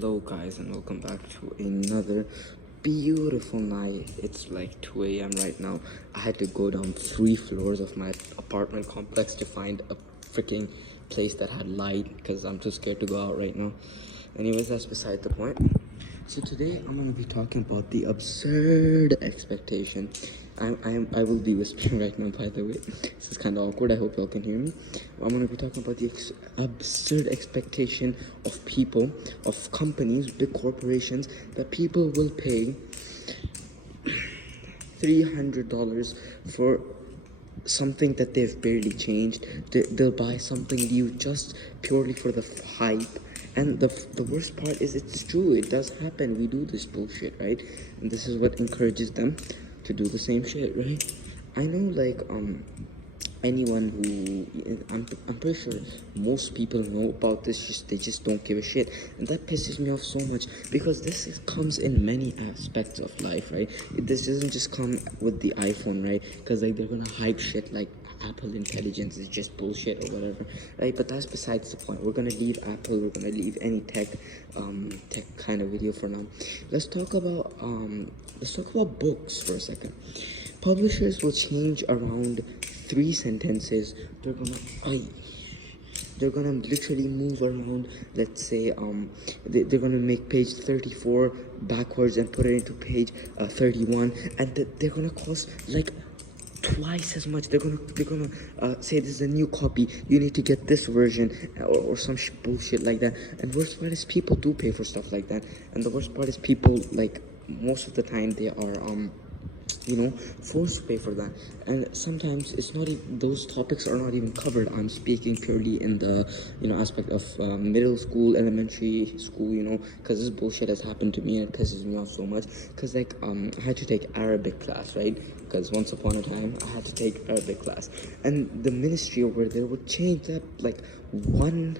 Hello guys and welcome back to another beautiful night. It's like 2 a.m. right now. I had to go down 3 floors of my apartment complex to find a freaking place that had light because I'm too scared to go out right now. Anyways, that's beside the point. So today I'm gonna be talking about the absurd expectation. I will be whispering right now, by the way. This is kind of awkward. I hope y'all can hear me. I'm gonna be talking about the absurd expectation of people, of companies, big corporations, that people will pay $300 for something that they've barely changed. They'll buy something new just purely for the hype. And the worst part is it's true. It does happen. We do this bullshit, right? And this is what encourages them to do the same shit, right? I know, like, anyone who I'm pretty sure most people know about this, they just don't give a shit, and that pisses me off so much because comes in many aspects of life, right? This doesn't just come with the iPhone, right? Because like they're gonna hype shit like Apple Intelligence is just bullshit or whatever, right? But that's besides the point. We're gonna leave Apple, we're gonna leave any tech kind of video for now. Let's talk about books for a second. Publishers will change around 3 sentences. They're gonna literally move around. Let's say they're gonna make page 34 backwards and put it into page 31, and they're gonna cost like twice as much. They're gonna say this is a new copy, you need to get this version, or some bullshit like that. And worst part is people do pay for stuff like that. And the worst part is people, like, most of the time they are forced to pay for that. And sometimes it's not even, those topics are not even covered. I'm speaking purely in the aspect of middle school, elementary school, because this bullshit has happened to me and it pisses me off so much. Because like I had to take Arabic class, right? Because once upon a time I had to take Arabic class, and the ministry over there would change that, like one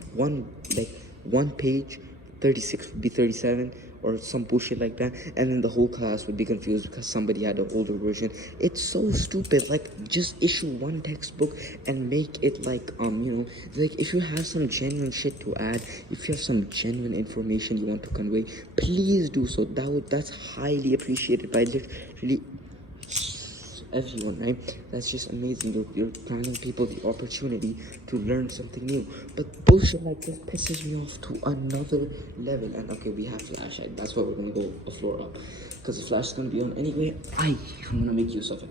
page, 36 would be 37, or some bullshit like that, and then the whole class would be confused because somebody had an older version. It's so stupid. Like, just issue one textbook and make it like like, if you have some genuine shit to add, if you have some genuine information you want to convey, please do so. That's highly appreciated by literally everyone, right? That's just amazing. You're granting people the opportunity to learn something new. But bullshit like this pisses me off to another level. And okay, we have Flash. That's why we're gonna go a floor up, because the Flash is gonna be on anyway. I'm gonna make use of it.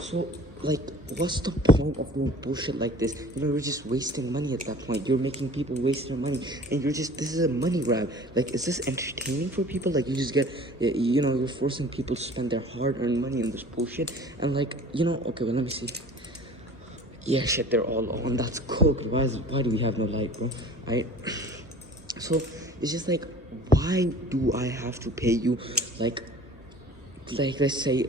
So, like, what's the point of doing bullshit like this? You're just wasting money at that point. You're making people waste their money, and this is a money grab. Like, is this entertaining for people? Like, you just get, you're forcing people to spend their hard-earned money on this bullshit. And like, okay, well, let me see. Yeah, shit, they're all on. That's cool. Why do we have no light, bro? So it's just like, why do I have to pay you, like let's say,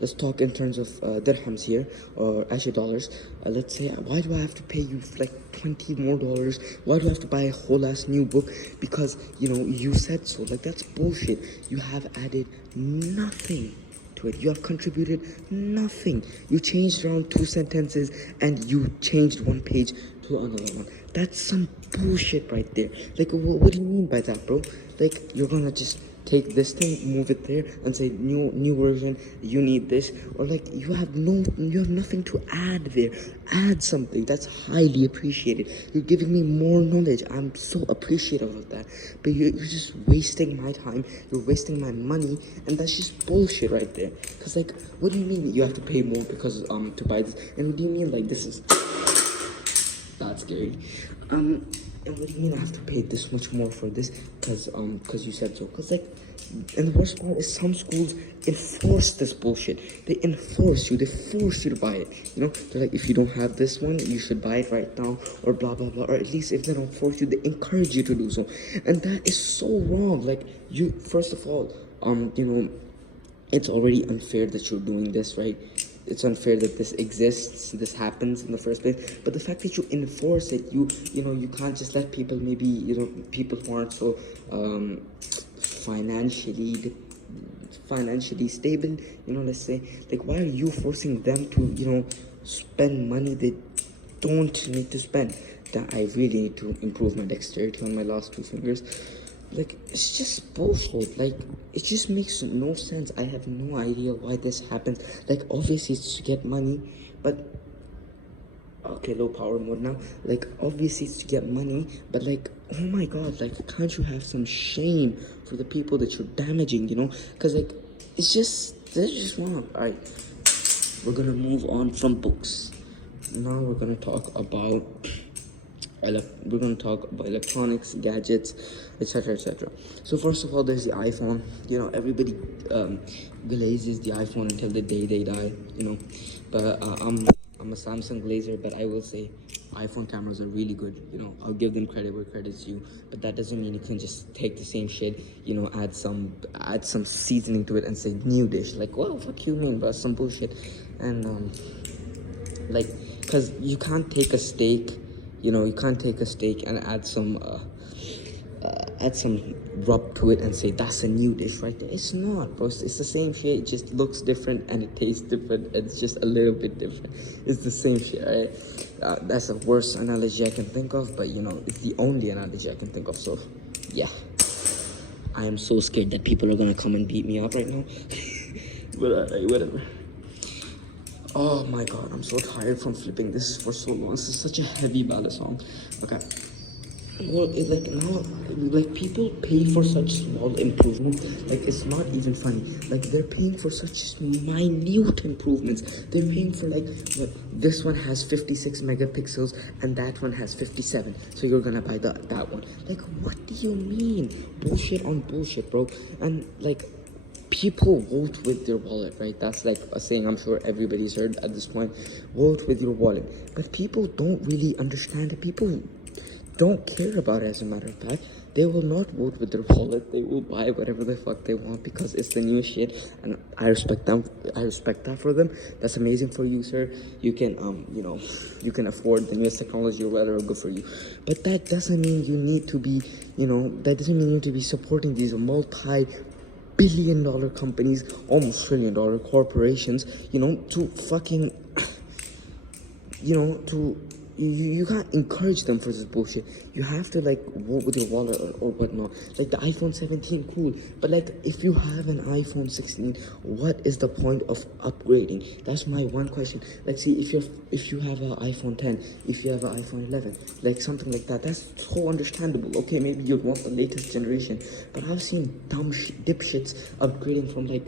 let's talk in terms of dirhams here, or actually dollars. Let's say, why do I have to pay you like $20 more? Why do I have to buy a whole ass new book because you said so? Like, that's bullshit. You have added nothing to it. You have contributed nothing. You changed around 2 sentences and you changed one page to another one. That's some bullshit right there. Like, what do you mean by that, bro? Like, you're gonna just take this thing, move it there, and say new version, you need this, or like, you have nothing to add there. Add something. That's highly appreciated. You're giving me more knowledge. I'm so appreciative of that. But you're just wasting my time, you're wasting my money, and that's just bullshit right there. Because, like, what do you mean you have to pay more because to buy this? And what do you mean, like, this is that's scary. And what do you mean I have to pay this much more for this? Cause you said so. Cause, like, and the worst part is some schools enforce this bullshit. They enforce you. They force you to buy it. They're like, if you don't have this one, you should buy it right now, or blah blah blah. Or at least if they don't force you, they encourage you to do so. And that is so wrong. Like, you, first of all, it's already unfair that you're doing this, right? It's unfair that this exists, this happens in the first place. But the fact that you enforce it, you can't just let people, maybe, people who aren't so financially stable, let's say, like, why are you forcing them to spend money they don't need to spend? That I really need to improve my dexterity on my last 2 fingers. Like, it's just bullshit. Like, it just makes no sense. I have no idea why this happens. Like, obviously it's to get money, but okay, low power mode now. Like, obviously it's to get money, but like, oh my god, like, can't you have some shame for the people that you're damaging, you know? Because like, it's just, that's just wrong. All right, we're gonna move on from books. Now we're gonna talk about we're going to talk about electronics, gadgets, etc, etc. So first of all, there's the iPhone. You know, everybody glazes the iPhone until the day they die, you know. But I'm a Samsung glazer, but I will say iPhone cameras are really good. You know, I'll give them credit where credit's due, but that doesn't mean you can just take the same shit, you know, add some seasoning to it and say new dish. Like, well, fuck you, mean, bro, some bullshit. And like, because you can't take a steak, you know, you can't take a steak and add some rub to it and say that's a new dish right there. It's not, bro. It's the same shit. It just looks different and it tastes different. It's just a little bit different. It's the same shit, right? That's the worst analogy I can think of, but you know, it's the only analogy I can think of. So yeah, I am so scared that people are gonna come and beat me up right now. But alright, whatever. Oh my god, I'm so tired from flipping this for so long. This is such a heavy ballad song. Okay. Well, it, like now, like people pay for such small improvements. Like it's not even funny. Like they're paying for such minute improvements. They're paying for like what this one has 56 megapixels and that one has 57. So you're gonna buy that one. Like what do you mean? Bullshit on bullshit, bro. And like people vote with their wallet, right? That's like a saying I'm sure everybody's heard at this point. Vote with your wallet. But people don't really understand it. People don't care about it, as a matter of fact. They will not vote with their wallet. They will buy whatever the fuck they want because it's the new shit, and I respect them. I respect that for them. That's amazing for you, sir. You can you know, you can afford the newest technology or whatever. Good for you. But that doesn't mean you need to be, you know, that doesn't mean you need to be supporting these multi-billion-dollar companies, almost trillion-dollar corporations, you know, to fucking, you know, to you can't encourage them for this bullshit. You have to like vote with your wallet or whatnot. Like the iPhone 17, cool, but like if you have an iPhone 16, what is the point of upgrading? That's my one question. Like, see, if you have an iPhone 10, if you have an iPhone 11, like something like that, that's so understandable. Okay, maybe you'd want the latest generation, but I've seen dumb dipshits upgrading from like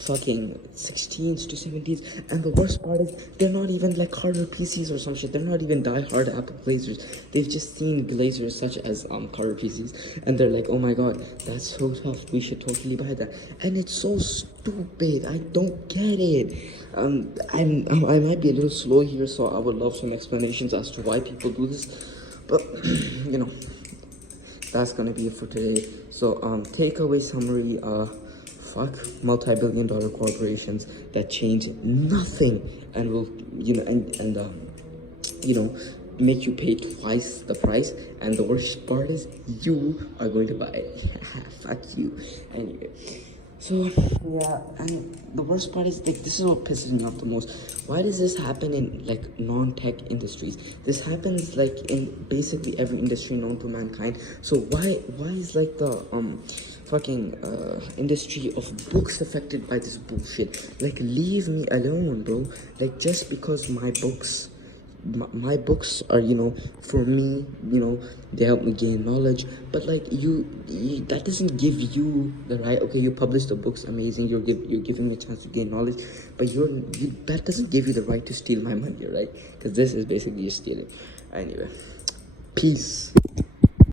fucking 16s to 17s, and the worst part is they're not even like harder PCs or some shit. They're not even die-hard Apple glazers. They've just seen glazers such as Carter PCs, and they're like, oh my god, that's so tough, we should totally buy that. And it's so stupid. I don't get it. I might be a little slow here, so I would love some explanations as to why people do this, but you know, that's gonna be it for today. So takeaway summary, fuck multi-billion-dollar corporations that change nothing and will, you know, you know, make you pay twice the price, and the worst part is you are going to buy it. Fuck you. Anyway, so yeah, and the worst part is like this is what pisses me off the most. Why does this happen in like non-tech industries? This happens like in basically every industry known to mankind. So why is like the fucking industry of books affected by this bullshit? Like leave me alone, bro. Like just because my books are, you know, for me, you know, they help me gain knowledge, but like you that doesn't give you the right. Okay, you publish the books, amazing, you're giving me a chance to gain knowledge, but that doesn't give you the right to steal my money, right? Because this is basically just stealing. Anyway, peace.